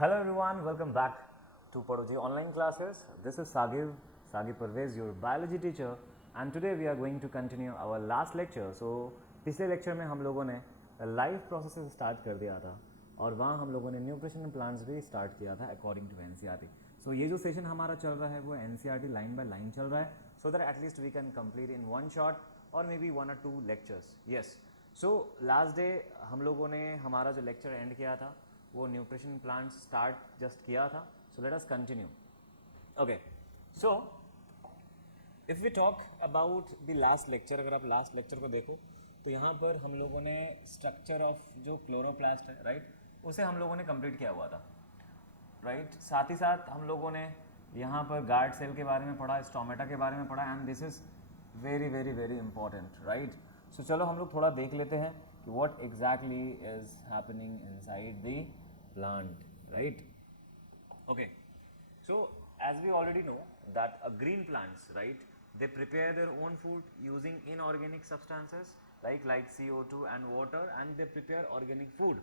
Hello everyone, welcome back to Padoji online classes. This is Sagib Parvez, your biology teacher, and today we are going to continue our last lecture. So पिछले lecture में हम लोगों ने life processes start कर दिया था और वहाँ हम लोगों ने न्यूट्रिशन प्लान्स भी स्टार्ट किया था अकॉर्डिंग टू एनसीईआरटी. सो ये जो सेशन हमारा चल रहा है वो एनसीईआरटी लाइन बाय लाइन चल रहा है, so that at least we can complete in one shot और maybe 1 or 2 lectures. Yes, so last day हम लोगों ने हमारा जो लेक्चर एंड किया था वो न्यूट्रिशन प्लांट्स स्टार्ट जस्ट किया था. So let us continue. Okay, so if we talk about the last lecture, अगर आप लास्ट लेक्चर को देखो तो यहाँ पर हम लोगों ने स्ट्रक्चर ऑफ जो क्लोरोप्लास्ट है, राइट, उसे हम लोगों ने कंप्लीट किया हुआ था, राइट. साथ ही साथ हम लोगों ने यहाँ पर गार्ड सेल के बारे में पढ़ा, स्टोमेटा के बारे में पढ़ा, and this is very very very important, right. So चलो हम लोग थोड़ा देख लेते हैं कि what exactly is happening inside the plant, right? Okay, so as we already know that green plants, right, they prepare their own food using inorganic substances like CO2 and water, and they prepare organic food,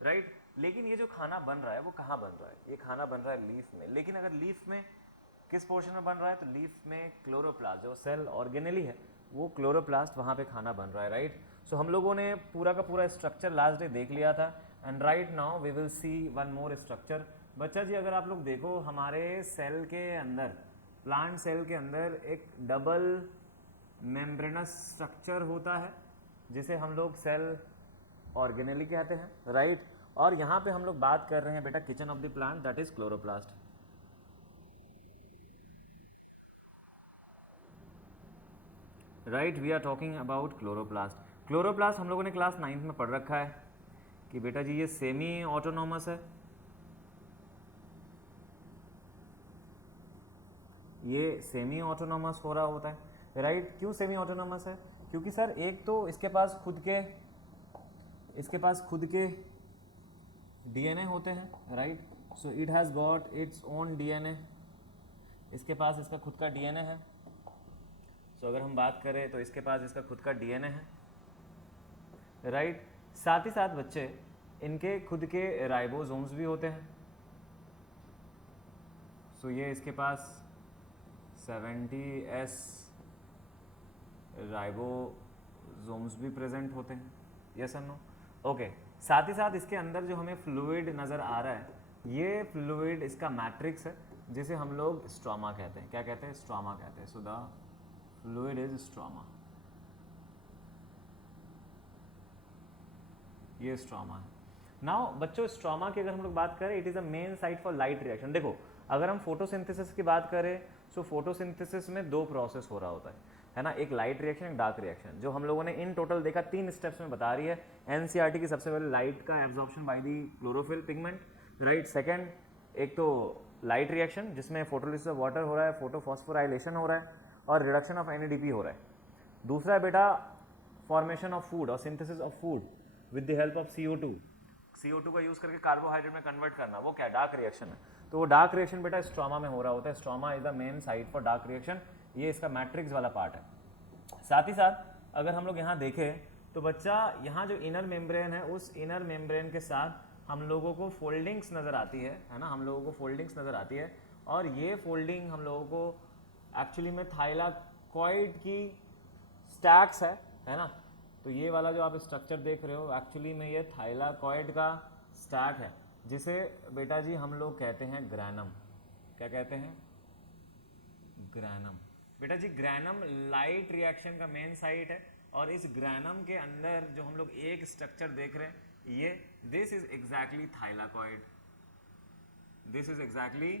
right? लेकिन ये जो खाना बन रहा है वो कहाँ बन रहा है? ये खाना बन रहा है लीफ में. लेकिन अगर लीफ में किस पोर्शन में बन रहा है, तो लीफ में क्लोरोप्लास्ट जो सेल ऑर्गेनेली है वो क्लोरोप्लास्ट वहाँ पे खाना बन रहा है, राइट. सो हम लोगों ने पूरा का पूरा स्ट्रक्चर लास्ट डे देख लिया था, and right now we will see one more structure. बच्चा जी, अगर आप लोग देखो हमारे सेल के अंदर, प्लांट सेल के अंदर एक डबल मेम्ब्रेनस स्ट्रक्चर होता है जिसे हम लोग सेल ऑर्गेनेली कहते हैं, राइट. और यहाँ पे हम लोग बात कर रहे हैं बेटा kitchen of the plant, that is chloroplast. Right, we are talking about chloroplast. Chloroplast हम लोगों ने क्लास 9th में पढ़ रखा है कि बेटा जी ये सेमी ऑटोनॉमस है, ये सेमी ऑटोनॉमस हो रहा होता है, राइट. क्यों सेमी ऑटोनॉमस है? क्योंकि सर एक तो इसके पास खुद के डीएनए होते हैं, राइट. So it has got its own DNA, इसके पास इसका खुद का डीएनए है. सो अगर हम बात करें तो इसके पास इसका खुद का डीएनए है, राइट. साथ ही साथ बच्चे इनके खुद के राइबोसोम्स भी होते हैं. सो ये इसके पास 70S राइबोसोम्स भी प्रेजेंट होते हैं, यस और नो. ओके, साथ ही साथ इसके अंदर जो हमें फ्लूइड नज़र आ रहा है, ये फ्लूइड इसका मैट्रिक्स है जिसे हम लोग स्ट्रोमा कहते हैं. क्या कहते हैं? स्ट्रोमा कहते हैं. So the fluid is stroma, ये स्ट्रोमा है. नाउ बच्चों, स्ट्रोमा की अगर हम लोग बात करें, it is a main site for light reaction. देखो, अगर हम फोटोसिंथेसिस की बात करें, सो फोटोसिंथेसिस में 2 प्रोसेस हो रहा होता है ना, एक लाइट रिएक्शन, एक डार्क रिएक्शन. जो हम लोगों ने इन टोटल देखा 3 स्टेप्स में बता रही है एनसीईआरटी की. सबसे पहले लाइट का absorption by the chlorophyll pigment, right. Second, एक तो लाइट रिएक्शन जिसमें फोटोलिसिस ऑफ वाटर हो रहा है, फोटोफॉस्फोराइलेशन हो रहा है और रिडक्शन ऑफ एनएडीपी हो रहा है. दूसरा बेटा फॉर्मेशन ऑफ फूड और synthesis of food with the help of CO2 का यूज करके कार्बोहाइड्रेट में कन्वर्ट करना, वो क्या डार्क रिएक्शन है. तो वो डार्क रिएक्शन बेटा स्ट्रोमा में हो रहा होता है. Stroma is the main site for dark reaction, ये इसका मैट्रिक्स वाला पार्ट है. साथ ही साथ अगर हम लोग यहाँ देखें तो बच्चा, यहाँ जो इनर मेम्ब्रेन है, उस इनर मेम्ब्रेन के साथ हम लोगों को फोल्डिंग्स नज़र आती है ना, हम लोगों को फोल्डिंग्स नज़र आती है. और ये फोल्डिंग हम लोगों को एक्चुअली में थाइलाकॉइड की स्टैक्स है ना. तो ये वाला जो आप स्ट्रक्चर देख रहे हो, एक्चुअली में ये थाइलाकॉइड का स्टैक है जिसे बेटा जी हम लोग कहते हैं ग्रैनम. क्या कहते हैं? ग्रैनम. बेटा जी ग्रैनम लाइट रिएक्शन का मेन साइट है, और इस ग्रैनम के अंदर जो हम लोग एक स्ट्रक्चर देख रहे हैं, ये this is exactly thylakoid. This is exactly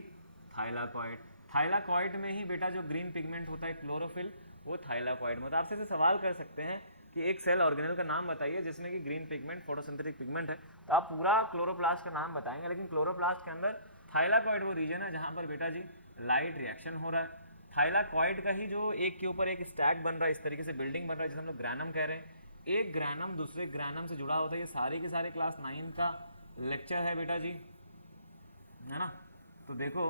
thylakoid. Thylakoid में ही बेटा जो ग्रीन पिगमेंट होता है क्लोरोफिल, वो थाइलाकॉइड में. तो आपसे सवाल कर सकते हैं कि एक सेल ऑर्गेनेल का नाम बताइए जिसमें कि ग्रीन पिगमेंट फोटोसिंथेटिक पिगमेंट है. तो आप पूरा क्लोरोप्लास्ट का नाम बताएंगे, लेकिन क्लोरोप्लास्ट के अंदर थाइलाकॉइड वो रीजन है जहां पर बेटा जी लाइट रिएक्शन हो रहा है. थाइलाकॉइड का ही जो एक के ऊपर एक स्टैक बन रहा है, इस तरीके से बिल्डिंग बन रहा है जिसे हम लोग ग्रैनम कह रहे हैं. एक ग्रैनम दूसरे ग्रैनम से जुड़ा होता है. ये सारे के सारे क्लास 9 का लेक्चर है बेटा जी, है ना. तो देखो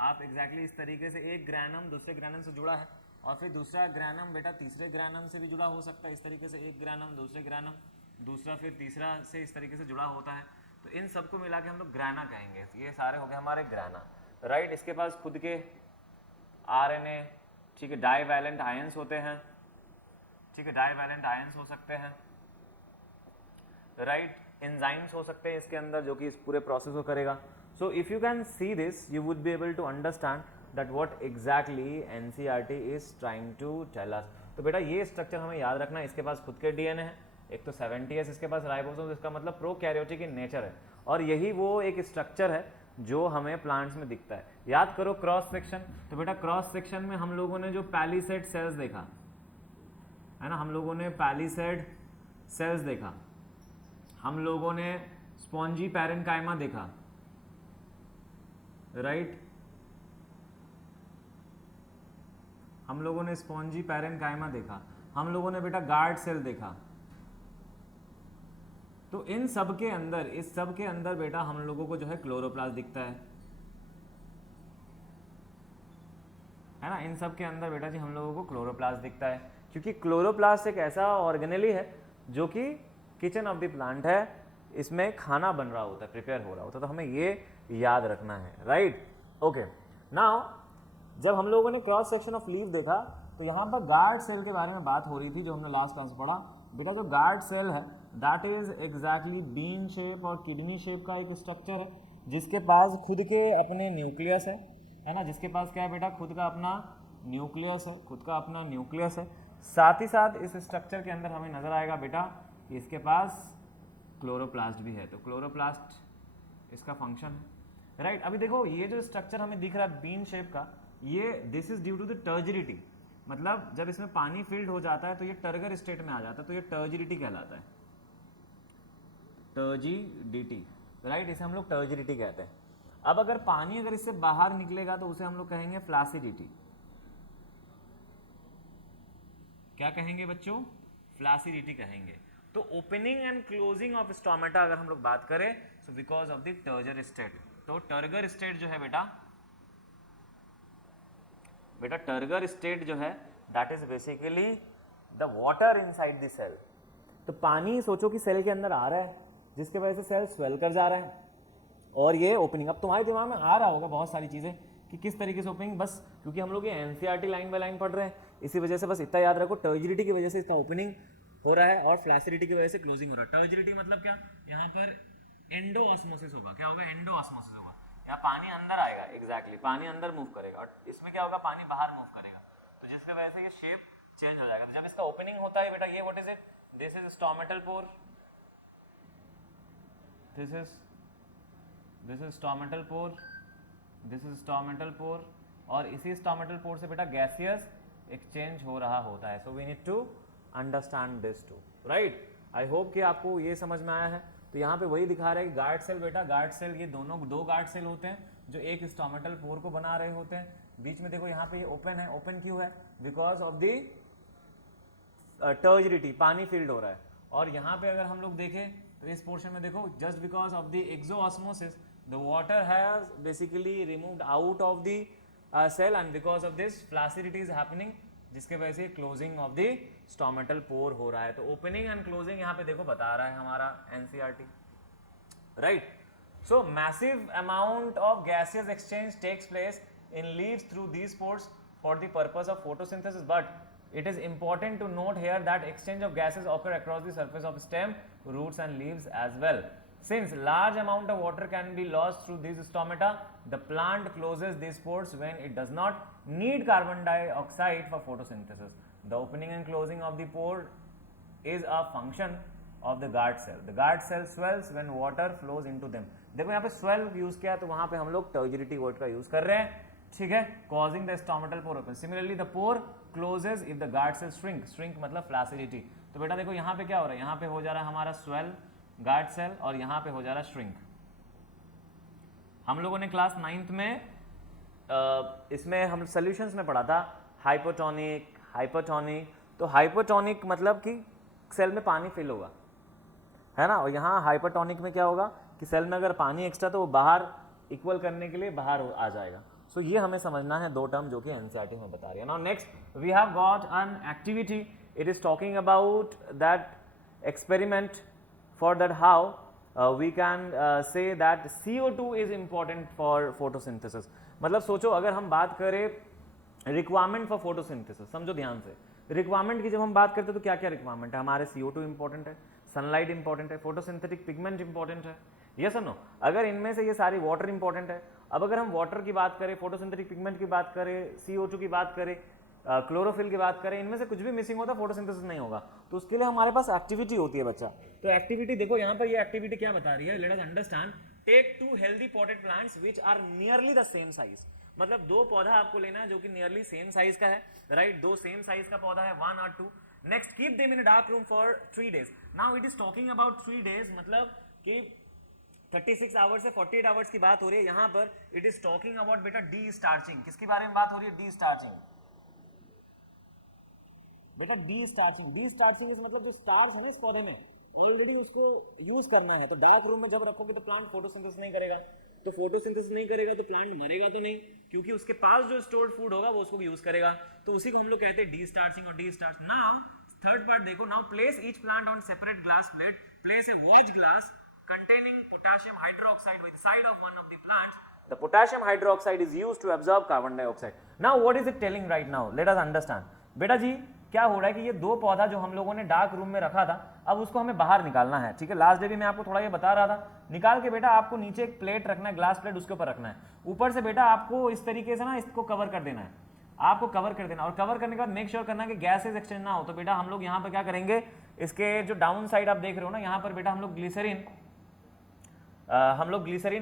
आप एग्जैक्टली इस तरीके से एक ग्रैनम दूसरे ग्रैनम से जुड़ा है, और फिर दूसरा ग्रैनम बेटा तीसरे ग्रैनम से भी जुड़ा हो सकता है. इस तरीके से एक ग्रैनम दूसरे ग्रैनम, दूसरा फिर तीसरा से इस तरीके से जुड़ा होता है. तो इन सबको मिला के हम लोग ग्राना कहेंगे। ये सारे हो गए हमारे ग्राना, राइट। इसके पास खुद के RNA, ठीक है, डाईवैलेंट आयंस होते हैं, ठीक है, डाईवैलेंट आयंस हो सकते हैं, राइट। एंजाइम्स हो सकते हैं इसके अंदर जो कि इस पूरे प्रोसेस को करेगा। So if you can see this you would be able to understand that what exactly NCERT is trying to tell us. तो बेटा ये स्ट्रक्चर हमें याद रखना है। इसके पास खुद के डीएनए है, एक तो 70S इसके पास राइबोसोम, इसका मतलब प्रोकैरियोटिक इन नेचर है, और यही वो एक स्ट्रक्चर है जो हमें प्लांट्स में दिखता है। याद करो क्रॉस सेक्शन, तो बेटा क्रॉस सेक्शन में हम लोगों ने जो पैलिसेड सेल्स देखा है ना, हम लोगों ने पैलिसेड सेल्स देखा, हम लोगों ने स्पॉन्जी पैरेन्काइमा देखा, राइट। हम लोगों ने स्पॉन्जी पैरेन्काइमा देखा, हम लोगों ने बेटा गार्ड सेल देखा। तो इन सब के अंदर, इस सब के अंदर बेटा हम लोगों को जो है क्लोरोप्लास्ट दिखता है ना। इन सब के अंदर बेटा जी हम लोगों को क्लोरोप्लास्ट दिखता है, क्योंकि क्लोरोप्लास्ट एक ऐसा ऑर्गेनेली है जो कि किचन ऑफ द प्लांट है, इसमें खाना बन रहा होता है, प्रिपेयर हो रहा होता है। तो हमें ये याद रखना है, राइट। ओके, नाउ जब हम लोगों ने क्रॉस सेक्शन ऑफ लीफ देखा तो यहाँ पर गार्ड सेल के बारे में बात हो रही थी, जो हमने लास्ट क्लास में पढ़ा। बेटा जो गार्ड सेल है that is exactly bean shape और किडनी शेप का एक स्ट्रक्चर है, जिसके पास खुद के अपने न्यूक्लियस है ना, जिसके पास क्या है बेटा, खुद का अपना न्यूक्लियस है, खुद का अपना न्यूक्लियस है। साथ ही साथ इस स्ट्रक्चर के अंदर हमें नजर आएगा बेटा कि इसके पास क्लोरोप्लास्ट भी है। तो क्लोरोप्लास्ट इसका फंक्शन है, राइट। अभी देखो ये जो स्ट्रक्चर हमें दिख रहा है बीन शेप का, ये this is due to the turgidity, मतलब जब इसमें पानी फिल्ड हो जाता है तो ये टर्गर स्टेट में आ जाता है, तो ये टर्जिडिटी कहलाता है, टर्जिडिटी, राइट। इसे हम लोग टर्जिडिटी कहते हैं। अब अगर पानी अगर इससे बाहर निकलेगा तो उसे हम लोग कहेंगे फ्लासिडिटी। क्या कहेंगे बच्चों, फ्लासिडिटी कहेंगे। तो opening and closing of stomata अगर हम लोग बात करें so because of the turgor state. तो टर्गर स्टेट जो है बेटा टर्गर स्टेट जो है that is basically the water inside the cell. तो पानी सोचो कि सेल के अंदर आ रहा है, जिसके वजह से सेल स्वेल कर जा रहा है, और ये ओपनिंग। अब तुम्हारे दिमाग में आ रहा होगा बहुत सारी चीजें कि किस तरीके से ओपनिंग, बस क्योंकि हम लोग ये एनसीईआरटी लाइन बाय लाइन पढ़ रहे हैं, इसी वजह से बस इतना याद रखो, टर्जिडिटी की वजह से इसका ओपनिंग हो रहा है और फ्लैसिडिटी की वजह से क्लोजिंग हो रहा है। टर्जिडिटी मतलब क्या, यहाँ पर एंडो ऑस्मोसिस होगा। क्या होगा, एंडो ऑस्मोसिस होगा, या पानी अंदर आएगा, एग्जैक्टली पानी अंदर मूव करेगा, और इसमें क्या होगा, पानी बाहर मूव करेगा, तो जिसकी वजह से ये शेप चेंज हो जाएगा। तो जब इसका ओपनिंग होता है बेटा, ये what is it, this is stomatal pore, this is stomatal pore, this is stomatal pore, और इसी स्टोमेटल पोर से बेटा गैसियस एक्सचेंज हो रहा होता है। So we need to understand this too, right. I hope कि आपको ये समझ में आया है। तो यहाँ पे वही दिखा रहा है कि गार्ड सेल बेटा, गार्ड सेल ये दोनों दो गार्ड सेल होते हैं जो एक स्टोमेटल पोर को बना रहे होते हैं। बीच में देखो यहाँ पे ये ओपन है, ओपन क्यों है, बिकॉज ऑफ द टर्जिडिटी, पानी फील्ड हो रहा है। और यहाँ पे अगर हम लोग देखें तो इस पोर्शन में देखो, just because of the exosmosis the water has basically removed out of the cell, and because of this flaccidity is happening, जिसके वजह से closing of the stomatal pore हो रहा है। तो ओपनिंग एंड क्लोजिंग यहाँ पे देखो बता रहा है हमारा NCERT, right. So massive amount of gaseous exchange takes place in leaves through these pores for the purpose of photosynthesis, but it is important to note here that exchange of gases occur across the surface of stem, roots and leaves as well. Since large amount of water can be lost through these stomata, the plant closes these pores when it does not need carbon dioxide for photosynthesis. The opening and closing of the pore is a function of the guard cell. The guard cell swells when water flows into them. देखो यहाँ पे swell use किया, तो वहां पे हम लोग turgidity word का यूज कर रहे हैं, ठीक है। causing the stomatal pore open. Similarly the pore closes if the guard cell shrink. Shrink मतलब flaccidity. तो बेटा देखो यहाँ पे क्या हो रहा है, यहाँ पे हो जा रहा है हमारा swell guard cell, और यहाँ पे हो जा रहा है shrink। हम लोगों ने क्लास 9th में इसमें हम सॉल्यूशंस में पढ़ा था हाइपोटोनिक, हाइपोटोनिक। तो हाइपोटोनिक मतलब कि सेल में पानी फिल होगा, है ना, और यहाँ हाइपोटोनिक में क्या होगा कि सेल में अगर पानी एक्स्ट्रा तो वो बाहर इक्वल करने के लिए बाहर आ जाएगा। सो ये हमें समझना है दो टर्म जो कि एनसीईआरटी में बता रही है। Now next we have got an activity, it is talking about that experiment for that how we can say that CO2 is important for photosynthesis. मतलब सोचो अगर हम बात करें रिक्वायरमेंट फॉर फोटोसिंथेसिस, समझो ध्यान से, रिक्वायरमेंट की जब हम बात करते हैं तो क्या क्या रिक्वायरमेंट है हमारे? CO2 इंपॉर्टेंट है, सनलाइट इंपॉर्टेंट है, फोटोसिंथेटिक पिगमेंट इंपॉर्टेंट है, यस और नो? अगर इनमें से ये सारी, वाटर इंपॉर्टेंट है। अब अगर हम वाटर की बात करें, फोटोसिंथेटिक पिगमेंट की बात करें, CO2 की बात करें, क्लोरोफिल की बात करें, इनमें से कुछ भी मिसिंग होता है फोटोसिंथेसिस नहीं होगा। तो उसके लिए हमारे पास एक्टिविटी होती है बच्चा। तो एक्टिविटी देखो यहाँ पर, ये एक्टिविटी क्या बता रही है, let us understand. Take 2 healthy potted plants which are nearly the same size. मतलब 2 पौधा आपको लेना है जो कि नियरली सेम साइज का है, राइट? 2 सेम साइज का पौधा है, 1 और 2। Next, keep them in a dark room for 3 days। Now it is talking about 3 days, मतलब कि 36 आवर्स से 48 आवर्स की बात हो रही है। यहां पर इट इज टॉकिंग अबाउट बेटा डी स्टार्चिंग। किसकी बारे में बात हो रही है? D starching. बेटा डी स्टार्चिंग, डी स्टार्चिंग इस मतलब जो स्टार्च है ना इस पौधे में, ऑलरेडी उसको यूज करना है। तो डार्क रूम में जब रखोगे तो प्लांट फोटोसिंथेसिस नहीं करेगा, तो फोटोसिंथेसिस नहीं करेगा तो प्लांट मरेगा तो नहीं, क्योंकि उसके पास जो स्टोर्ड फूड होगा वो उसको यूज करेगा। तो उसी को हम लोग कहते हैं डी स्टार्चिंग और destarch. Now third part देखो, now place each plant on separate glass plate, place a watch glass containing potassium hydroxide by the side of one of the plants. The potassium hydroxide is used to absorb carbon dioxide. Now what is it telling right now? Let us understand. बेटा जी क्या हो रहा है कि ये 2 पौधा जो हम लोगों ने डार्क रूम में रखा था, अब उसको हमें बाहर निकालना है, ठीक है? लास्ट डे भी मैं आपको थोड़ा ये बता रहा था। निकाल के बेटा आपको नीचे एक प्लेट रखना है, ग्लास प्लेट, उसके ऊपर रखना है। ऊपर से बेटा आपको इस तरीके से ना इसको कवर कर देना है, आपको कवर कर देना। और कवर करने के बाद मेक श्योर करना कि गैसेज एक्सचेंज ना हो। तो बेटा हम लोग यहाँ पर क्या करेंगे, इसके जो डाउन साइड आप देख रहे हो ना, यहाँ पर बेटा हम लोग ग्लिसरीन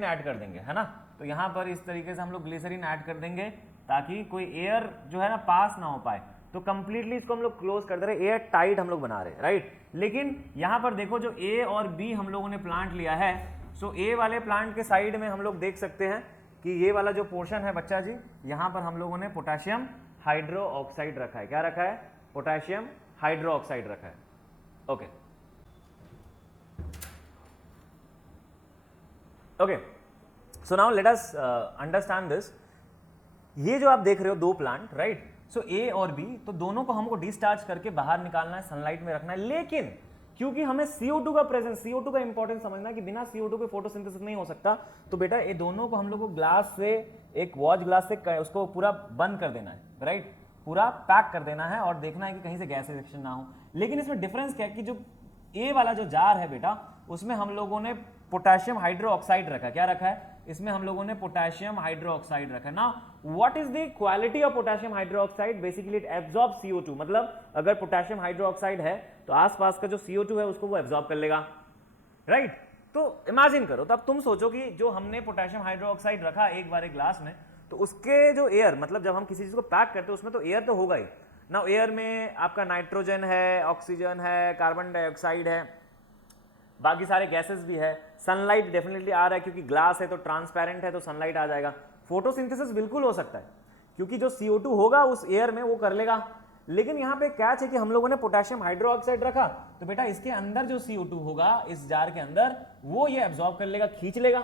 ऐड कर देंगे, है ना? तो यहाँ पर इस तरीके से हम लोग ग्लिसरीन ऐड कर देंगे ताकि कोई एयर जो है ना पास ना हो पाए। तो कंप्लीटली इसको हम लोग क्लोज कर दे रहे, एयर टाइट हम लोग बना रहे, राइट? लेकिन यहाँ पर देखो जो ए और बी हम लोगों ने प्लांट लिया है, सो ए वाले प्लांट के साइड में हम लोग देख सकते हैं कि ये वाला जो पोर्शन है बच्चा जी, यहाँ पर हम लोगों ने पोटेशियम हाइड्रो ऑक्साइड रखा है। क्या रखा है? पोटेशियम हाइड्रो ऑक्साइड रखा है। Okay okay, so now let us understand this. ये जो आप देख रहे हो 2 प्लांट, राइट? सो ए और बी, तो दोनों को हमको डिस्चार्ज करके बाहर निकालना है, सनलाइट में रखना है। लेकिन क्योंकि हमें CO2 का प्रेजेंस, CO2 का इंपॉर्टेंस समझना है कि बिना CO2 के फोटोसिंथेसिस नहीं हो सकता। तो बेटा ये दोनों को हम लोग को ग्लास से, एक वॉच ग्लास से उसको पूरा बंद कर देना है, राइट? पूरा पैक कर देना है और देखना है कि कहीं से गैस रिएक्शन ना हो। लेकिन इसमें डिफरेंस क्या है कि जो ए वाला जो जार है बेटा, उसमें हम लोगों ने पोटेशियम हाइड्रो ऑक्साइड रखा है। क्या रखा है? इसमें हम लोगों ने पोटेशियम हाइड्रो ऑक्साइड रखा है। Now what is the quality of potassium hydro oxide? Basically it absorb CO2। मतलब अगर पोटेशियम हाइड्रो ऑक्साइड है तो आसपास का जो CO2 है उसको वो एब्जॉर्ब कर लेगा, राइट? तो इमेजिन करो, तो अब तुम सोचो कि जो हमने पोटेशियम हाइड्रो ऑक्साइड रखा एक बार एक ग्लास में, तो उसके जो एयर, मतलब जब हम किसी चीज को पैक करते हैं उसमें तो एयर तो होगा ही ना। एयर में आपका नाइट्रोजन है, ऑक्सीजन है, कार्बन डाइऑक्साइड है, बाकी सारे गैसेस भी है, सनलाइट डेफिनेटली आ रहा है क्योंकि ग्लास है तो ट्रांसपेरेंट है तो सनलाइट आ जाएगा। फोटोसिंथेसिस बिल्कुल हो सकता है क्योंकि जो CO2 होगा उस एयर में वो कर लेगा। लेकिन यहाँ पे कैच है कि हम लोगों ने पोटेशियम हाइड्रो ऑक्साइड रखा, तो बेटा इसके अंदर जो CO2 होगा इस जार के अंदर, वो ये एब्जॉर्ब कर लेगा, खींच लेगा।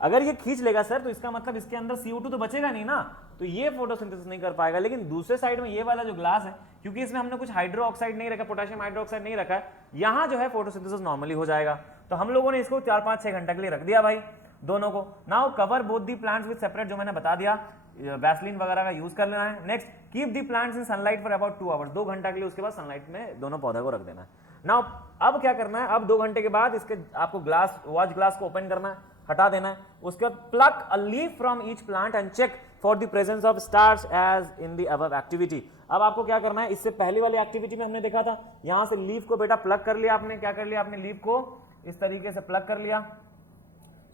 अगर ये खींच लेगा सर, तो इसका मतलब इसके अंदर CO2 तो बचेगा नहीं ना, तो ये फोटोसिंथेसिस नहीं कर पाएगा। लेकिन दूसरे साइड में ये वाला जो ग्लास है, क्योंकि इसमें हमने कुछ हाइड्रो ऑक्साइड नहीं रखा, पोटेशियम हाइड्रो ऑक्साइड नहीं रखा है, यहाँ जो है फोटोसिंथेसिस नॉर्मली हो जाएगा। तो हम लोगों ने इसको 4-5-6 घंटे के लिए रख दिया भाई दोनों को। Now cover both the plants with separate, जो मैंने बता दिया, वैसलीन वगैरह का यूज कर लेना है। Next, keep the plants in sunlight for about 2 hours, 2 घंटा के लिए उसके बाद सनलाइट में दोनों पौधे को रख देना है। नाउ अब क्या करना है, अब 2 घंटे के बाद इसके आपको ग्लास, वॉच ग्लास को ओपन करना है, हटा देना है। उसके बाद pluck a leaf from each plant and check for the presence of starch as in the above activity. अब आपको क्या करना है, इससे पहले वाली एक्टिविटी में हमने देखा था, यहां से लीफ को बेटा प्लग कर लिया आपने। क्या कर लिया आपने? लीफ को इस तरीके से प्लग कर लिया।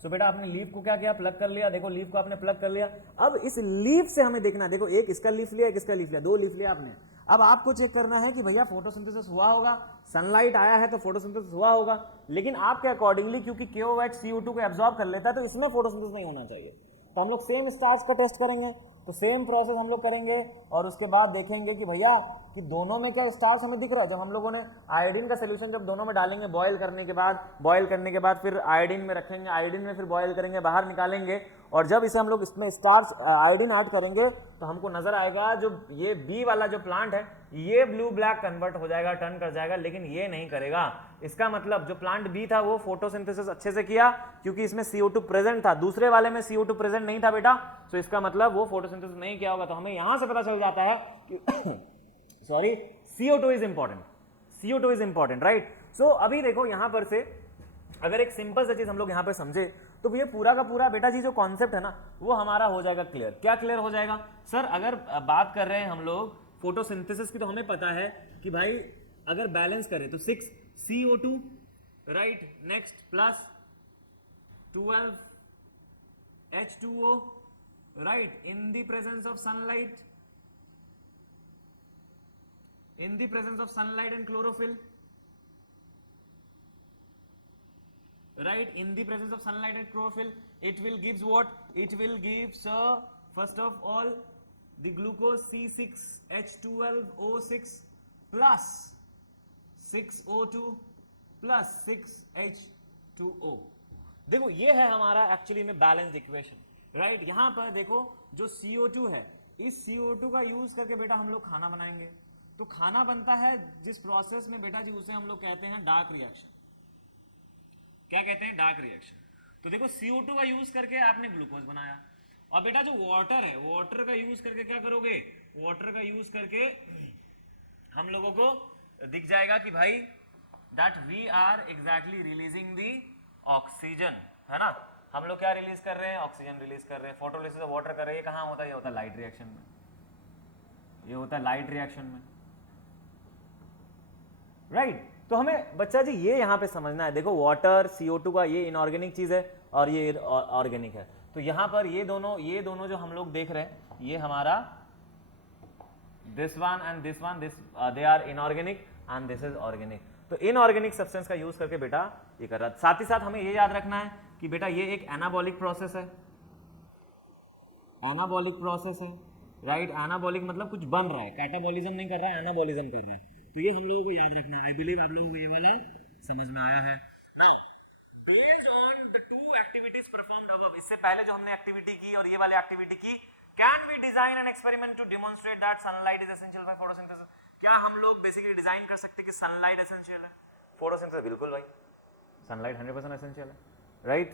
सो बेटा आपने लीफ को क्या किया? प्लग कर लिया। देखो लीफ को आपने प्लग कर लिया। अब इस लीफ से हमें देखना है, देखो एक इसका लीफ लिया, एक इसका लीफ लिया, 2 लीफ लिया आपने। अब आपको चेक करना है कि भैया फोटोसिंथेसिस हुआ होगा, सनलाइट आया है तो फोटोसिंथेसिस हुआ होगा। लेकिन आपके अकॉर्डिंगली क्योंकि KOH CO2 को एब्जॉर्ब कर लेता है तो इसमें फोटोसिंथेसिस नहीं होना चाहिए। तो हम लोग सेम स्टार्च का टेस्ट करेंगे, तो सेम प्रोसेस हम लोग करेंगे और उसके बाद देखेंगे कि भैया कि दोनों में क्या स्टार्च हमें दिख रहा है। जब हम लोगों ने आयोडीन का सोल्यूशन जब दोनों में डालेंगे, बॉयल करने के बाद फिर आयोडीन में रखेंगे, आयोडीन में फिर बॉयल करेंगे, बाहर निकालेंगे और जब इसे हम लोग इसमें स्टार्च आयोडीन ऐड करेंगे तो हमको नजर आएगा जो ये बी वाला जो प्लांट है ये ब्लू ब्लैक कन्वर्ट हो जाएगा, टर्न कर जाएगा, लेकिन ये नहीं करेगा। इसका मतलब जो प्लांट बी था वो फोटोसिंथेसिस अच्छे से किया क्योंकि इसमें CO2 प्रेजेंट था, दूसरे वाले में CO2 प्रेजेंट नहीं था बेटा, तो इसका मतलब वो फोटोसिंथेसिस नहीं किया होगा। तो हमें यहां से पता चल जाता है कि sorry CO2 is important, CO2 is important, right. So अभी देखो यहां पर से अगर एक सिंपल सा चीज हम लोग यहां पे समझे तो ये पूरा का पूरा बेटा जी जो कॉन्सेप्ट है ना वो हमारा हो जाएगा क्लियर। क्या क्लियर हो जाएगा सर? अगर बात कर रहे हैं हम लोग फोटोसिंथेसिस की तो हमें पता है कि भाई अगर बैलेंस करें तो 6 CO2 right, next plus 12 H2O right, in the presence of sunlight, in the presence of sunlight and chlorophyll, right, in the presence of sunlight and chlorophyll, it will gives what? It will gives first of all the glucose C6H12O6 plus 6O2 plus 6H2O। देखो ये है हमारा actually में balanced equation, right. यहां पर देखो जो CO2 है, इस CO2 का यूज करके बेटा हम लोग खाना बनाएंगे। तो खाना बनता है जिस प्रोसेस में बेटा जी उसे हम लोग कहते हैं डार्क रिएक्शन। क्या कहते हैं? Dark reaction. तो देखो CO2 का यूज करके आपने ग्लूकोज बनाया, और बेटा जो वाटर है, वाटर का यूज करके क्या करोगे? वाटर का यूज करके हम लोगों को दिख जाएगा कि भाई that we are exactly releasing the oxygen, है ना। हम लोग क्या रिलीज कर रहे हैं? ऑक्सीजन रिलीज कर रहे हैं। फोटोलिसिस ऑफ वाटर कर रहे हैं। ये कहां होता है? ये होता है लाइट रिएक्शन में, ये होता है लाइट रिएक्शन में, राइट। तो हमें बच्चा जी ये यहां पे समझना है, देखो वाटर CO2 का ये इनऑर्गेनिक चीज है और ये ऑर्गेनिक है। तो यहां पर ये दोनों जो हम लोग देख रहे हैं ये हमारा this one and this one, this they are inorganic and this is organic. तो इनऑर्गेनिक सब्सटेंस का यूज करके बेटा ये कर रहा है। साथ ही साथ हमें ये याद रखना है कि बेटा ये एक एनाबॉलिक प्रोसेस है, एनाबॉलिक प्रोसेस है, राइट। एनाबॉलिक मतलब कुछ बन रहा है, कैटाबॉलिज्म नहीं कर रहा है, एनाबॉलिज्म कर रहा है। तो ये हम लोगों को याद रखना है। आई बिलीव आप लोगों को ये वाला समझ में आया है। Now based on the two activities performed above, इससे पहले जो हमने एक्टिविटी की और ये वाली एक्टिविटी की, can we design an experiment to demonstrate that sunlight is essential for photosynthesis? क्या हम लोग बेसिकली डिजाइन कर सकते हैं कि सनलाइट एसेंशियल है फोटोसिंथेसिस? बिल्कुल भाई, सनलाइट 100% एसेंशियल है, right.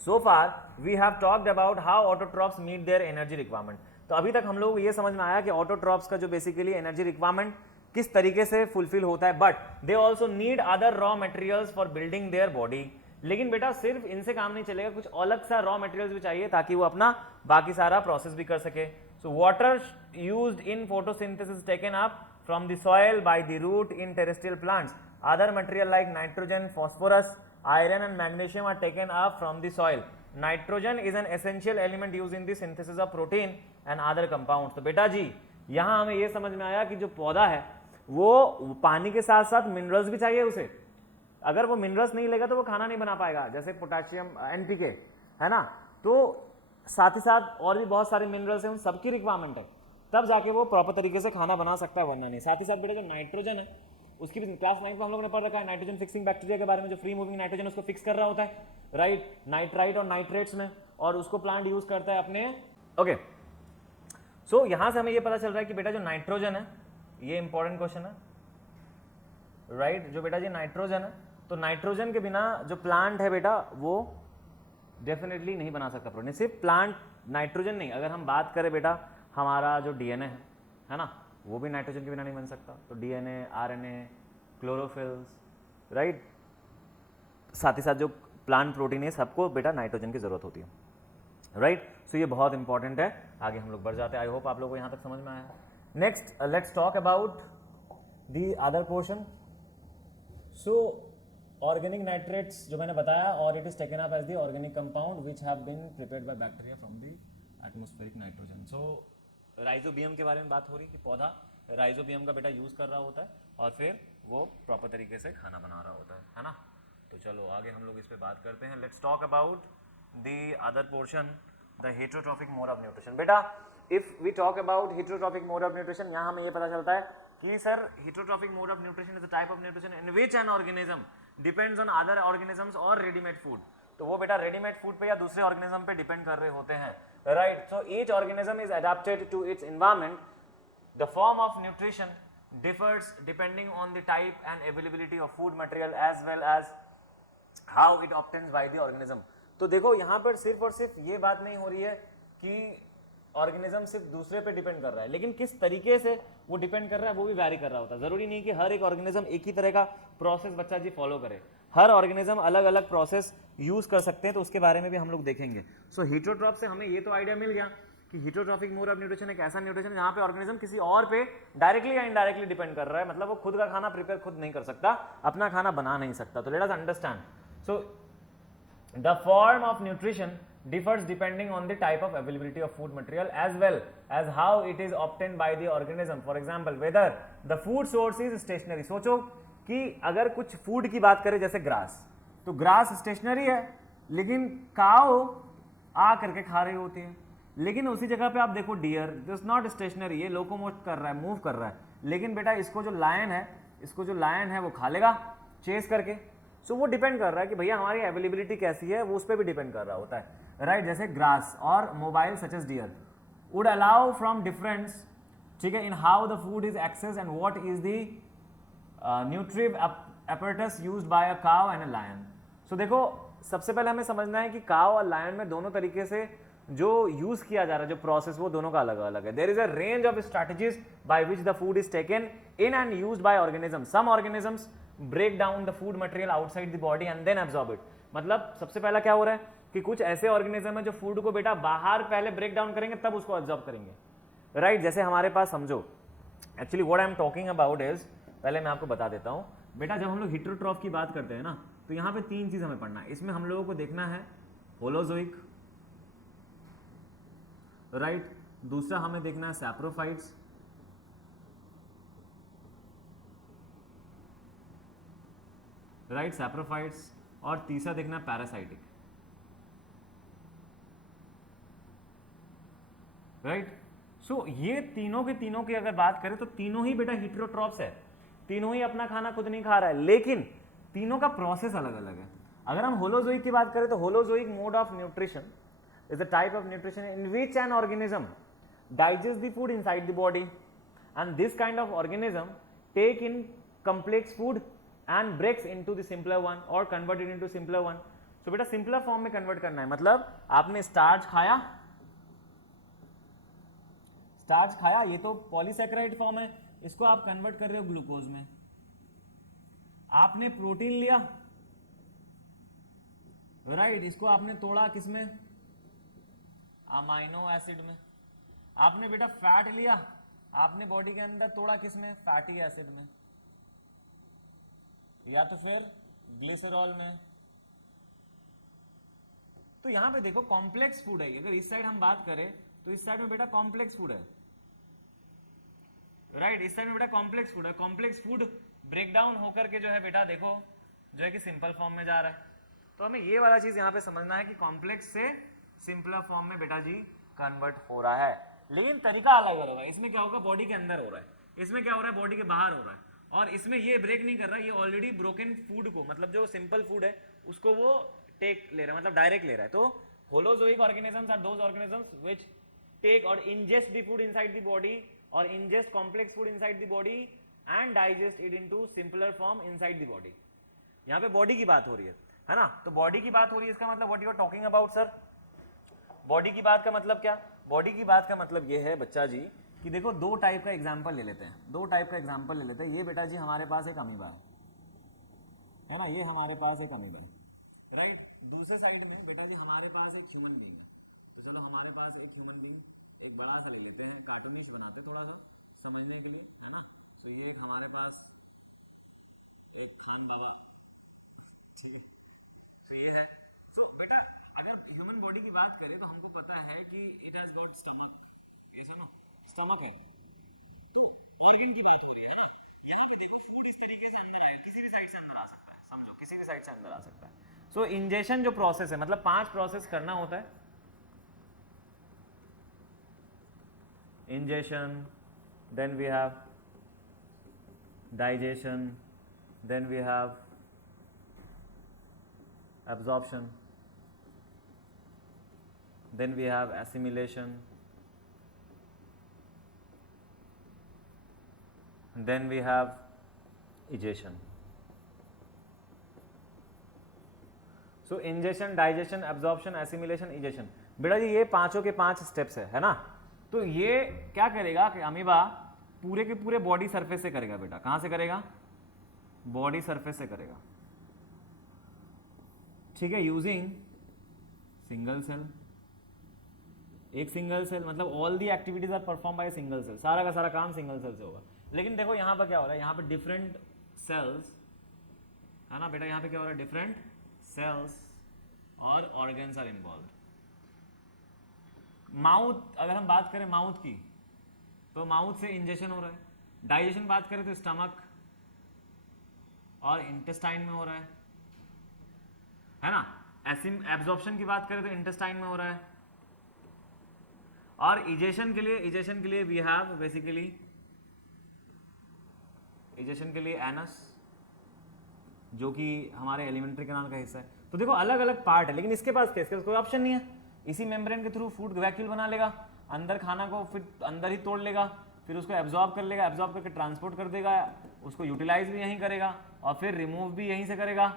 So far we have talked about how autotrophs meet their energy requirement। तो अभी तक हम लोग ये समझ में आया कि autotrophs का जो बेसिकली एनर्जी रिक्वायरमेंट किस तरीके से फुलफिल होता है, but they also need other raw materials for building their body. लेकिन बेटा सिर्फ इनसे काम नहीं चलेगा, कुछ अलग सा रॉ मटेरियल्स भी चाहिए ताकि वो अपना बाकी सारा प्रोसेस भी कर सके। So water used in photosynthesis taken up from the soil by the root in terrestrial plants. Other material like nitrogen, phosphorus, iron and magnesium are taken up from the soil. Nitrogen is an essential element used in the synthesis of protein and other compounds। तो बेटा जी यहां हमें यह समझ में आया कि जो पौधा है वो पानी के साथ साथ मिनरल्स भी चाहिए उसे। अगर वो मिनरल्स नहीं लेगा तो वो खाना नहीं बना पाएगा, जैसे पोटेशियम, NPK, है ना। तो साथ ही साथ और भी बहुत सारे मिनरल्स हैं, उन सबकी रिक्वायरमेंट है, तब जाके वो प्रॉपर तरीके से खाना बना सकता है, वरना नहीं। साथ ही साथ बेटा जो नाइट्रोजन है उसकी भी क्लास 9 में हम लोगों ने पढ़ रखा है, नाइट्रोजन फिक्सिंग बैक्टीरिया के बारे में, जो फ्री मूविंग नाइट्रोजन उसको फिक्स कर रहा होता है, राइट, नाइट्राइट और नाइट्रेट्स में, और उसको प्लांट यूज करता है अपने। ओके, सो यहां से हमें ये पता चल रहा है कि बेटा जो नाइट्रोजन है, ये इंपॉर्टेंट क्वेश्चन है, राइट। जो बेटा जी नाइट्रोजन है, तो नाइट्रोजन के बिना जो प्लांट है बेटा वो डेफिनेटली नहीं बना सकता प्रोटीन। सिर्फ प्लांट नाइट्रोजन नहीं, अगर हम बात करें बेटा हमारा जो DNA है ना, वो भी नाइट्रोजन के बिना नहीं बन सकता। तो DNA, RNA, क्लोरोफिल्स, राइट, साथ ही साथ जो प्लांट प्रोटीन है सबको बेटा नाइट्रोजन की जरूरत होती है, राइट। सो ये बहुत इंपॉर्टेंट है। आगे हम लोग बढ़ जाते हैं। आई होप आप लोगों को यहां तक समझ में आया। Next let's talk about the other portion. So organic nitrates जो मैंने बताया, और it is taken up as the organic compound which have been prepared by bacteria from the atmospheric nitrogen. So rhizobium के बारे में बात हो रही कि पौधा राइजोबियम का बेटा यूज कर रहा होता है और फिर वो प्रॉपर तरीके से खाना बना रहा होता है ना। तो चलो आगे हम लोग इस पे बात करते हैं। Let's talk about the other portion, the heterotrophic mode of nutrition. बेटा if we talk about heterotrophic mode of nutrition, यहाँ हमें ये पता चलता है कि sir heterotrophic mode of nutrition is the type of nutrition in which an organism depends on other organisms और readymade food. तो वो बेटा रेडीमेड फूड पे या दूसरे ऑर्गेनिज्म पे डिपेंड कर रहे होते हैं, राइट। So each organism is adapted to its environment, the form of nutrition differs depending on the type and availability of food material as well as how it obtains by the organism। तो देखो यहाँ पर सिर्फ और सिर्फ ये बात नहीं हो रही है कि ऑर्गेनिज्म सिर्फ दूसरे पे डिपेंड कर रहा है, लेकिन किस तरीके से वो डिपेंड कर रहा है वो भी वैरी कर रहा होता है। जरूरी नहीं कि हर एक ऑर्गेनिज्म एक ही तरह का प्रोसेस बच्चा जी फॉलो करे, हर ऑर्गेनिज्म अलग अलग प्रोसेस यूज कर सकते हैं, तो उसके बारे में भी हम लोग देखेंगे। सो हीटरोट्रॉफ से हमें ये तो आइडिया मिल गया कि हीटरोट्रॉफिक मोड ऑफ न्यूट्रिशन एक ऐसा न्यूट्रिशन है जहां पे ऑर्गेनिज्म किसी और पे डायरेक्टली या इनडायरेक्टली डिपेंड कर रहा है, मतलब वो खुद का खाना प्रिपेयर खुद नहीं कर सकता, अपना खाना बना नहीं सकता। तो late us understand. So the form of nutrition differs depending on the type of availability of food material as well as how it is obtained by the organism। For example, whether the food source is stationary। सोचो कि अगर कुछ food की बात करें जैसे grass, तो grass stationery है लेकिन काऊ आ करके खा रही होती है, लेकिन उसी जगह पे आप देखो डियर दिस नॉट स्टेशनरी, ये लोकोमोट कर रहा है, मूव कर रहा है, लेकिन बेटा इसको जो लायन है वो खा लेगा चेस करके। सो वो डिपेंड कर रहा है कि भैया हमारी अवेलेबिलिटी कैसी है, वो उस पर भी डिपेंड कर रहा होता है, राइट। जैसे ग्रास और mobile such as deer would allow from difference, ठीक है, in how the food is access and what is the nutritive apparatus used by a cow and a lion। सो देखो सबसे पहले हमें समझना है कि काव और लायन में दोनों तरीके से जो यूज किया जा रहा है, जो प्रोसेस, वो दोनों का अलग अलग है। There is a range of strategies by which the food is taken in and used by organism. Some organisms break down the food material outside the body and then absorb it. मतलब सबसे पहला क्या हो रहा है कि कुछ ऐसे ऑर्गेनिज्म है जो फूड को बेटा बाहर पहले ब्रेक डाउन करेंगे तब उसको एब्जॉर्ब करेंगे, राइट। जैसे हमारे पास समझो, actually what I am talking about is, पहले मैं आपको बता देता हूं बेटा, जब हम लोग हिट्रोट्रॉफ की बात करते हैं ना, तो यहां पे तीन चीज हमें पढ़ना है। इसमें हम लोगों को देखना है होलोजोइक, राइट, दूसरा हमें देखना है सैप्रोफाइट्स, राइट, सैप्रोफाइट्स, और तीसरा देखना है पैरासाइटिक, राइट। सो ये तीनों के तीनों की अगर बात करें तो तीनों ही बेटा हिट्रोट्रॉप्स है, तीनों ही अपना खाना खुद नहीं खा रहा है, लेकिन तीनों का प्रोसेस अलग अलग है। अगर हम होलोजोइक की बात करें तो holozoic mode of nutrition is a type of nutrition in which an organism digests the food inside the body, and this kind of organism take in complex food and breaks into the simpler one or convert it into simpler one। so बेटा simpler form में convert करना है, मतलब आपने starch खाया, ये तो polysaccharide form है, इसको आप कन्वर्ट कर रहे हो ग्लूकोज में। आपने प्रोटीन लिया, राइट, इसको आपने तोड़ा किसमें, अमाइनो एसिड में। आपने बेटा फैट लिया, आपने बॉडी के अंदर तोड़ा किसमें, फैटी एसिड में, या तो फिर ग्लिसरॉल में। तो यहां पे देखो कॉम्प्लेक्स फूड है। अगर इस साइड हम बात करें तो इस साइड में बेटा कॉम्प्लेक्स फूड है, राइट, इस साइड में बेटा कॉम्प्लेक्स फूड है। कॉम्प्लेक्स फूड ब्रेक डाउन होकर के जो है बेटा देखो जो है कि सिंपल फॉर्म में जा रहा है। तो हमें ये वाला चीज यहां पे समझना है कि कॉम्प्लेक्स से सिंपलर फॉर्म में बेटा जी कन्वर्ट हो रहा है, लेकिन तरीका अलग अलग है। इसमें क्या होगा, बॉडी के अंदर हो रहा है, इसमें क्या हो रहा है, बॉडी के बाहर हो रहा है, और इसमें ये ब्रेक नहीं कर रहा है, ये ऑलरेडी ब्रोकन फूड को, मतलब जो सिंपल फूड है उसको वो टेक ले रहा है, मतलब डायरेक्ट ले रहा है। तो holozoic organisms are those organisms which take or ingest the food inside the body or ingest complex food inside the body and digest it into simpler form inside the body। यहाँ पे body की बात हो रही है ना, तो body की बात हो रही है, इसका मतलब what you are talking about sir. Body की बात का मतलब क्या, बॉडी की बात का मतलब ये है बच्चा जी कि देखो दो टाइप का एग्जाम्पल ले लेते हैं, ये बेटा जी हमारे पास एक अमीबा है ना, ये हमारे पास एक अमीबा, राइट। दूसरे साइड में बेटा जी हमारे पास एक ह्यूमन बीइंग है। तो चलो हमारे पास एक ह्यूमन बीइंग एक बड़ा सा ले लेते हैं, कार्टूनिस्ट बनाते हैं थोड़ा सा समझने के लिए, है ना। तो ये हमारे पास एक खान बाबा, ठीक है, तो ये है। तो बेटा अगर ह्यूमन बॉडी की बात करें तो हमको पता है कि इट हैज गॉट स्टमक, ये सुनो स्टमक है, तो ऑर्गन की बात हो रही है ना। यहाँ पे देखो फूड इस तरीके से अंदर आया, किसी भी साइड से अंदर आ सकता है, समझो किसी भी साइड से अंदर आ सकता है। सो इंजेशन जो प्रोसेस है, मतलब 5 प्रोसेस करना होता है, ingestion, then we have digestion, then we have absorption, then we have assimilation, then we have egestion. So ingestion, digestion, absorption, assimilation, egestion. बेटा जी ये पांचों के 5 स्टेप्स है ना। तो ये क्या करेगा कि अमीबा पूरे के पूरे बॉडी सरफेस से करेगा बेटा। कहां से करेगा? बॉडी सरफेस से करेगा, ठीक है, यूजिंग सिंगल सेल। एक सिंगल सेल मतलब all the activities are perform by single cell, सारा का सारा काम सिंगल सेल से होगा। लेकिन देखो यहां पर क्या हो रहा है, यहां पर डिफरेंट सेल्स है ना बेटा, यहां पे क्या हो रहा है, डिफरेंट सेल्स और ऑर्गन्स आर इन्वॉल्व। माउथ, अगर हम बात करें माउथ की, तो माउथ से इंजेक्शन हो रहा है। डाइजेशन बात करें तो स्टमक और इंटेस्टाइन में हो रहा है ना। एब्जॉर्प्शन की बात करें तो इंटेस्टाइन में हो रहा है। और इजेशन के लिए वी हैव बेसिकली, इजेशन के लिए एनस, जो कि हमारे एलिमेंट्री कैनाल का हिस्सा है। तो देखो अलग अलग पार्ट है, लेकिन इसके पास क्या, इसके पास कोई ऑप्शन नहीं है। इसी मेम्ब्रेन के थ्रू फूड वैक्यूल बना लेगा, अंदर खाना को फिर अंदर ही तोड़ लेगा, फिर उसको एब्जॉर्ब कर लेगा, एब्जॉर्ब करके ट्रांसपोर्ट कर देगा, उसको यूटिलाइज भी यहीं करेगा और फिर रिमूव भी यहीं से करेगा।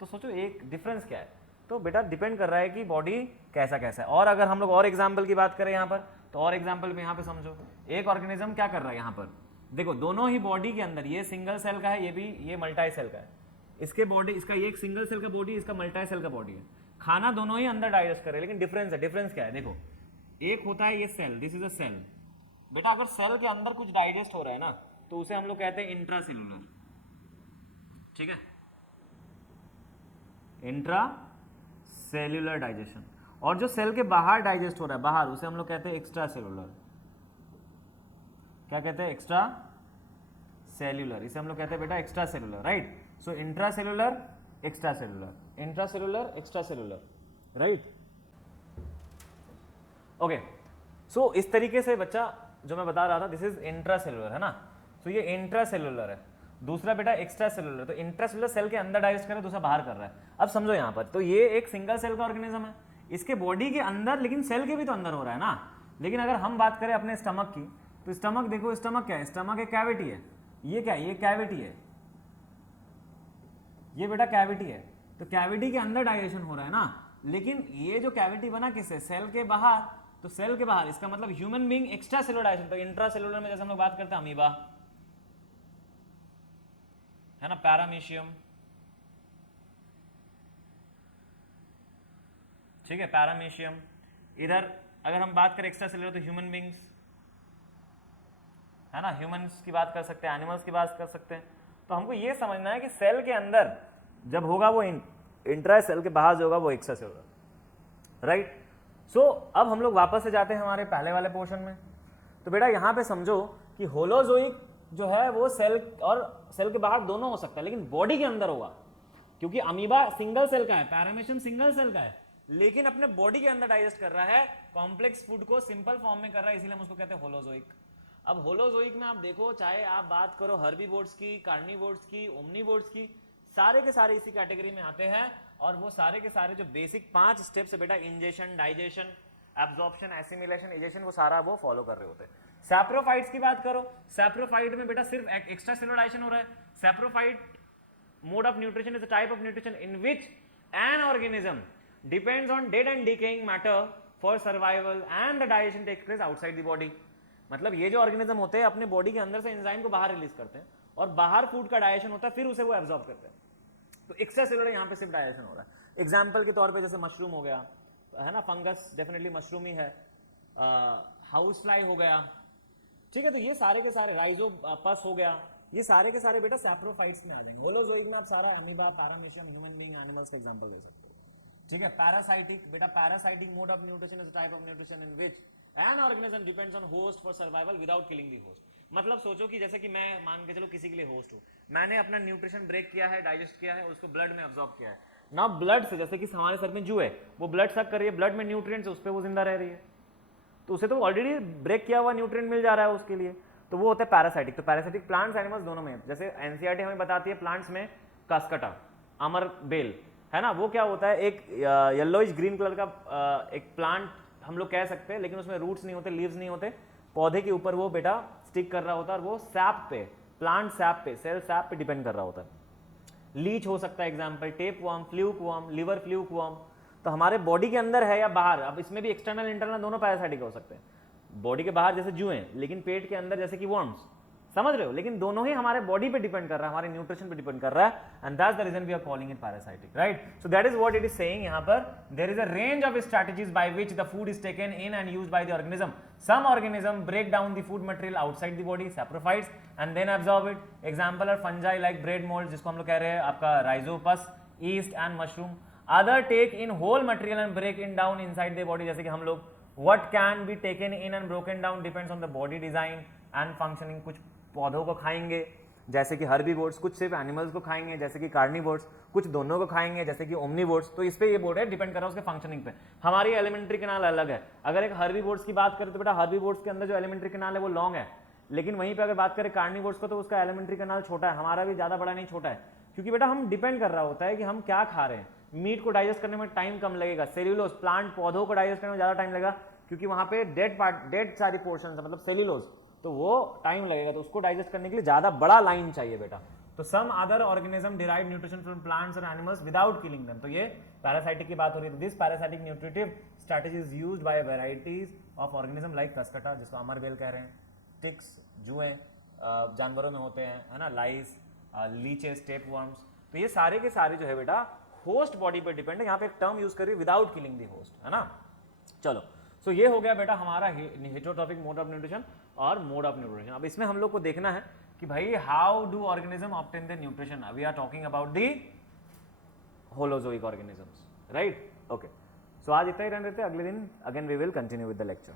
तो सोचो एक डिफरेंस क्या है। तो बेटा डिपेंड कर रहा है कि बॉडी कैसा कैसा है। और अगर हम लोग और एग्जाम्पल की बात करें यहाँ पर, तो और एग्जाम्पल में यहाँ पे समझो, एक ऑर्गेनिज्म क्या कर रहा है यहाँ पर, देखो दोनों ही बॉडी के अंदर, ये सिंगल सेल का है, ये भी ये मल्टी सेल का है। इसके बॉडी, इसका ये एक सिंगल सेल का बॉडी, इसका मल्टी सेल का बॉडी है। खाना दोनों ही अंदर डाइजेस्ट कर रहे हैं, लेकिन डिफरेंस है। डिफरेंस क्या है देखो, एक होता है ये cell, this is a cell. बेटा अगर सेल के अंदर कुछ डाइजेस्ट हो रहा है ना, तो उसे हम लोग कहते हैं इंट्रा सेलुलर, ठीक है, इंट्रा सेल्यूलर डाइजेशन। और जो सेल के बाहर डाइजेस्ट हो रहा है, बाहर, उसे हम लोग कहते हैं एक्स्ट्रा सेलुलर। क्या कहते हैं? Extracellular. इसे हम लोग कहते हैं बेटा extracellular, right. So intracellular, extracellular, intracellular, extracellular, right. Okay, so इस तरीके से बच्चा जो मैं बता रहा था, दिस इज इंट्रा सेलुलर, है ना। सो ये इंट्रा सेलुलर है। दूसरा बेटा एक्स्ट्रा सेलुलर। तो इंट्रा सेलुलर सेल के अंदर डाइजेस्ट कर रहा है, दूसरा बाहर कर रहा है। अब समझो यहाँ पर, तो ये एक सिंगल सेल का ऑर्गेनिज्म है, इसके बॉडी के अंदर, लेकिन सेल के भी तो अंदर हो रहा है ना। लेकिन अगर हम बात करें अपने स्टमक की, तो स्टमक देखो, स्टमक क्या है? स्टमक एक कैविटी है। ये क्या है? ये कैविटी है, ये बेटा कैविटी है। तो कैविटी के अंदर डाइजेशन हो रहा है ना, लेकिन ये जो कैविटी बना किससे? सेल के बाहर। तो सेल के बाहर, इसका मतलब human being extra cellular digestion. तो इंट्रा सेलुलर में जैसे हम लोग बात करते हैं अमीबा, है ना, पैरामीशियम, ठीक है, पैरामीशियम। इधर अगर हम बात करें एक्स्ट्रा सेलुलर, तो ह्यूमन बीइंग्स, है ना, ह्यूमंस की बात कर सकते हैं, एनिमल्स की बात कर सकते हैं। तो हमको ये समझना है कि सेल के अंदर जब होगा वो इंट्रा, सेल के बाहर जो होगा वो एक्स्ट्रा सेलुलर, राइट। सो अब हम लोग वापस से जाते हैं हमारे पहले वाले पोर्शन में। तो बेटा यहाँ पे समझो कि होलोजोइक जो है वो सेल और सेल के बाहर दोनों हो सकता है, लेकिन बॉडी के अंदर होगा, क्योंकि अमीबा सिंगल सेल का है, पैरामीशियम सिंगल सेल का है, लेकिन अपने बॉडी के अंदर डाइजेस्ट कर रहा है, कॉम्प्लेक्स फूड को सिंपल फॉर्म में कर रहा है, इसीलिए हम उसको कहते हैं होलोजोइक। अब होलोजोइक में आप देखो, चाहे आप बात करो हर्बीवोर्स की, कार्निवोर्स की, ओमनीवोर्स की, सारे के सारे इसी कैटेगरी में आते हैं। और वो सारे के सारे जो बेसिक 5 स्टेप्स है बेटा, ingestion, digestion, absorption, assimilation, egestion, वो सारा वो फॉलो कर रहे होते हैं। सैप्रोफाइट्स की बात करो, सैप्रोफाइट में बेटा सिर्फ एक्स्ट्रा सेलुलर डाइजेशन हो रहा है। Saprophyte mode of nutrition is a type of nutrition in which an organism depends on dead and decaying matter for survival and the digestion takes place outside the body. मतलब ये जो organism होते हैं अपने body के अंदर से enzyme को बाहर रिलीज करते हैं और बाहर फूड का डाइजेशन होता है, फिर उसे वो एब्जॉर्ब करते हैं। तो एक्स्ट्रा सेलुलर यहाँ पे सिर्फ डाइजेशन हो रहा है। एग्जाम्पल के तौर पे जैसे मशरूम हो गया, है ना, फंगस डेफिनेटली मशरूम ही है, हाउस फ्लाई हो गया, ठीक है। तो ये सारे के सारे, राइजोपस हो गया, ये सारे के सारे बेटा सैप्रोफाइट्स में आ जाएंगे। होलोजोइक में आप सारा amoeba, paramecium, human being, animals का एग्जांपल दे सकते हो, ठीक है। पैरासाइटिक बेटा, parasitic mode of nutrition is a type of nutrition in which an organism depends on host for survival without killing the host. मतलब सोचो कि जैसे कि मैं मान के चलो किसी के लिए होस्ट हूं, मैंने अपना न्यूट्रिशन ब्रेक किया है, डाइजेस्ट किया है, उसको ब्लड में अब्सॉर्ब किया है ना। ब्लड से, जैसे कि हमारे सर में जू है, वो ब्लड सक कर रही है, ब्लड में न्यूट्रिएंट्स, उस पर वो जिंदा रह रही है, तो उसे तो ऑलरेडी ब्रेक किया हुआ न्यूट्रिएंट मिल जा रहा है उसके लिए, तो वो होता है पैरासाइटिक। तो पैरासाइटिक प्लांट्स, एनिमल्स दोनों में। जैसे एनसीईआरटी हमें बताती है प्लांट्स में कास्कटा, अमर बेल, है ना, वो क्या होता है, एक येलोइश ग्रीन कलर का एक प्लांट हम लोग कह सकते हैं, लेकिन उसमें रूट्स नहीं होते, लीव्स नहीं होते, पौधे के ऊपर वो बेटा स्टिक कर रहा होता है और वो सैप पे, प्लांट सैप पे, सेल सैप पे डिपेंड कर रहा होता है। लीच हो सकता है example, tape worm, fluke worm, liver fluke worm. तो हमारे बॉडी के अंदर है या बाहर, अब इसमें भी एक्सटर्नल इंटरनल दोनों पैरासाइटिक हो सकते हैं। बॉडी के बाहर जैसे जुएं, लेकिन पेट के अंदर जैसे कि वर्म्स, समझ रहे हो, लेकिन दोनों ही हमारे बॉडी पे डिपेंड कर रहा है, हमारे न्यूट्रिशन पे डिपेंड कर रहा है, and that's the reason we are calling it parasitic, right. So that is what it is saying यहाँ पर, there is a range of strategies by which the food is taken in and used by the organism. Some organism break down the food material outside the body, saprophytes, and then absorb it. Example are fungi like bread mould, जिसको हम लोग कह रहे हैं आपका Rhizopus, east and mushroom. Other take in whole material and break in down inside the body, जैसे कि हम लोग what can be taken in and broken down depends on the body design and functioning। कुछ पौधों को खाएंगे जैसे कि हर्बीवोर्स, कुछ सिर्फ एनिमल्स को खाएंगे जैसे कि कार्निवोर्स, कुछ दोनों को खाएंगे जैसे कि ओमनीवोर्स। तो इस पे ये बोर्ड है, डिपेंड कर रहा है उसके फंक्शनिंग पे। हमारी एलिमेंट्री कैनाल अलग है। अगर एक हर्बीवोर्स की बात करें तो बेटा हर्बीवोर्स के अंदर जो एलिमेंट्री कैनाल है वो लॉन्ग है, लेकिन वहीं पे अगर बात करें कार्निवोर्स को तो उसका एलिमेंट्री कैनाल छोटा है। हमारा भी ज्यादा बड़ा नहीं, छोटा है, क्योंकि बेटा हम डिपेंड कर रहा होता है कि हम क्या खा रहे हैं। मीट को डाइजेस्ट करने में टाइम कम लगेगा, सेल्यूलोज प्लांट पौधों को डाइजेस्ट करने में ज्यादा टाइम लगेगा, क्योंकि वहां पे डेड सारी पोर्शन है, मतलब सेल्यूलोज, तो वो टाइम लगेगा, तो उसको डाइजेस्ट करने के लिए ज्यादा बड़ा लाइन चाहिए बेटा। तो some other organism derive nutrition from plants और एनिमल्स विदाउट किलिंग देम। तो ये पैरासाइटिक की बात हो रही है। This parasitic nutritive strategy is used by varieties of organism like cuscuta, जिसको अमरबेल कह रहे हैं, टिक्स, जुएं जानवरों में होते हैं, है ना, लाइस, लीचेस, टेप वर्म्स। तो ये सारे के सारे जो है बेटा होस्ट बॉडी पर डिपेंड है। यहाँ पे एक टर्म यूज करिए विदाउट किलिंग द होस्ट, है ना। चलो, सो ये हो गया बेटा हमारा हेटेरोट्रॉफिक मोड ऑफ न्यूट्रिशन और मोड ऑफ न्यूट्रिशन। अब इसमें हम लोग को देखना है कि भाई how do organism obtain the nutrition. We are talking about the holozoic organisms, right. Okay, so आज इतना ही रहने देते, अगले दिन again we will continue with the lecture.